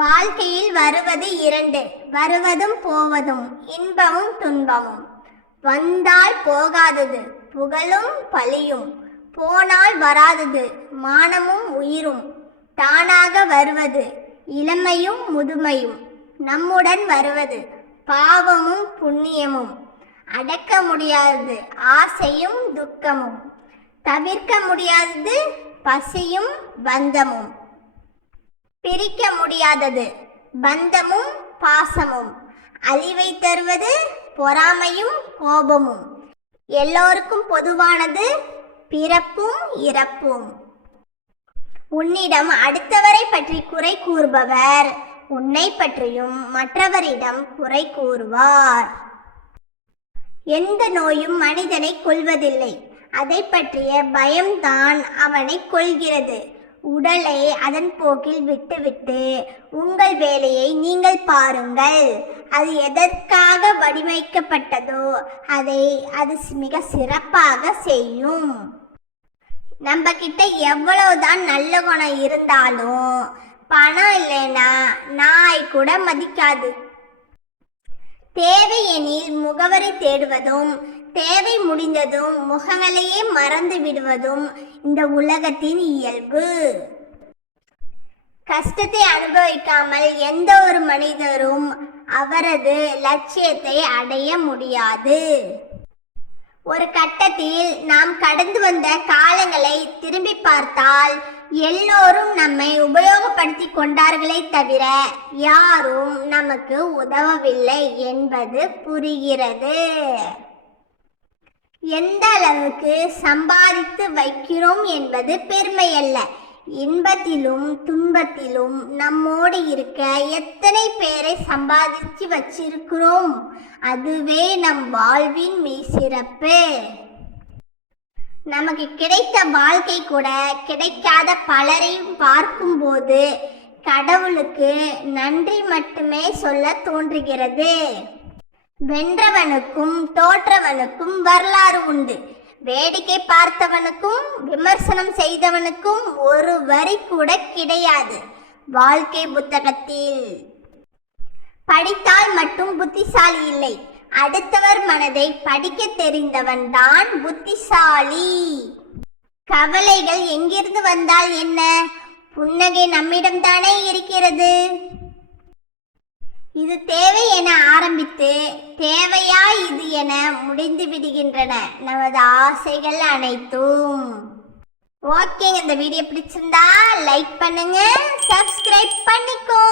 வாழ்க்கையில் வருவது இரண்டு, வருவதும் போவதும், இன்பமும் துன்பமும். வந்தால் போகாதது புகழும் பழியும், போனால் வராதது மானமும் உயிரும். தானாக வருவது இளமையும் முதுமையும், நம்முடன் வருவது பாவமும் புண்ணியமும். அடக்க முடியாதது ஆசையும் துக்கமும், தவிர்க்க முடியாதது பசியும் பந்தமும். பிரிக்க முடியாதது பந்தமும் பாசமும், அழிவை தருவது பொறாமையும் கோபமும். எல்லோருக்கும் பொதுவானது பிறப்பும் இறப்பும். உன்னிடம் அடுத்தவரை பற்றி குறை கூறுபவர் உன்னை பற்றியும் மற்றவரிடம் குறை கூறுவார். எந்த நோயும் மனிதனை கொல்வதில்லை, அதை பற்றிய பயம்தான் அவனை கொல்கிறது. உடலை அதன் போக்கில் விட்டுவிட்டு உங்கள் வேலையை நீங்கள் பாருங்கள். அது எதற்காக வடிவமைக்கப்பட்டதோ அதை அது மிக சிறப்பாக செய்யும். நம்ம கிட்ட எவ்வளவுதான் நல்ல குணம் இருந்தாலும் பணம் இல்லைன்னா நாய் கூட மதிக்காது. தேவை எனில் முகவரி தேடுவதும், தேவை முடிந்ததும் முகங்களையே மறந்து விடுவதும் இந்த உலகத்தின் இயல்பு. கஷ்டத்தை அனுபவிக்காமல் எந்த ஒரு மனிதரும் அவரது லட்சியத்தை அடைய முடியாது. ஒரு கட்டத்தில் நாம் கடந்து வந்த காலங்களை திரும்பி பார்த்தால் எல்லோரும் நம்மை உபயோகப்படுத்தி கொண்டார்களே தவிர யாரும் நமக்கு உதவவில்லை என்பது புரிகிறது. எந்த அளவுக்கு சம்பாதித்து வைக்கிறோம் என்பது பெருமை அல்ல, இன்பத்திலும் துன்பத்திலும் நம்மோடு இருக்க எத்தனை பேரை சம்பாதிச்சு வச்சிருக்கிறோம், அதுவே நம் வாழ்வின் சிறப்பு. நமக்கு கிடைத்த வாழ்க்கை கூட கிடைக்காத பலரையும் பார்க்கும்போது கடவுளுக்கு நன்றி மட்டுமே சொல்ல தோன்றுகிறது. வென்றவனுக்கும் தோற்றவனுக்கும் வரலாறு உண்டு. வேடிக்கை பார்த்தவனுக்கும் விமர்சனம் செய்தவனுக்கும் ஒரு வரி கூட கிடையாது வாழ்க்கை புத்தகத்தில். படித்தால் மட்டும் புத்திசாலி இல்லை, அடுத்தவர் மனதை படிக்க தெரிந்தவன் தான் புத்திசாலி. கவலைகள் எங்கிருந்து வந்தால் என்ன, புன்னகை நம்மிடம் தானே இருக்கிறது. இது தேவை என ஆரம்பித்து தேவையா இது என முடிந்து விடுகின்றன நமது ஆசைகள் அனைத்தும். ஓகே, இந்த வீடியோ பிடிச்சிருந்தா லைக் பண்ணுங்க, சப்ஸ்கிரைப் பண்ணிக்கோ.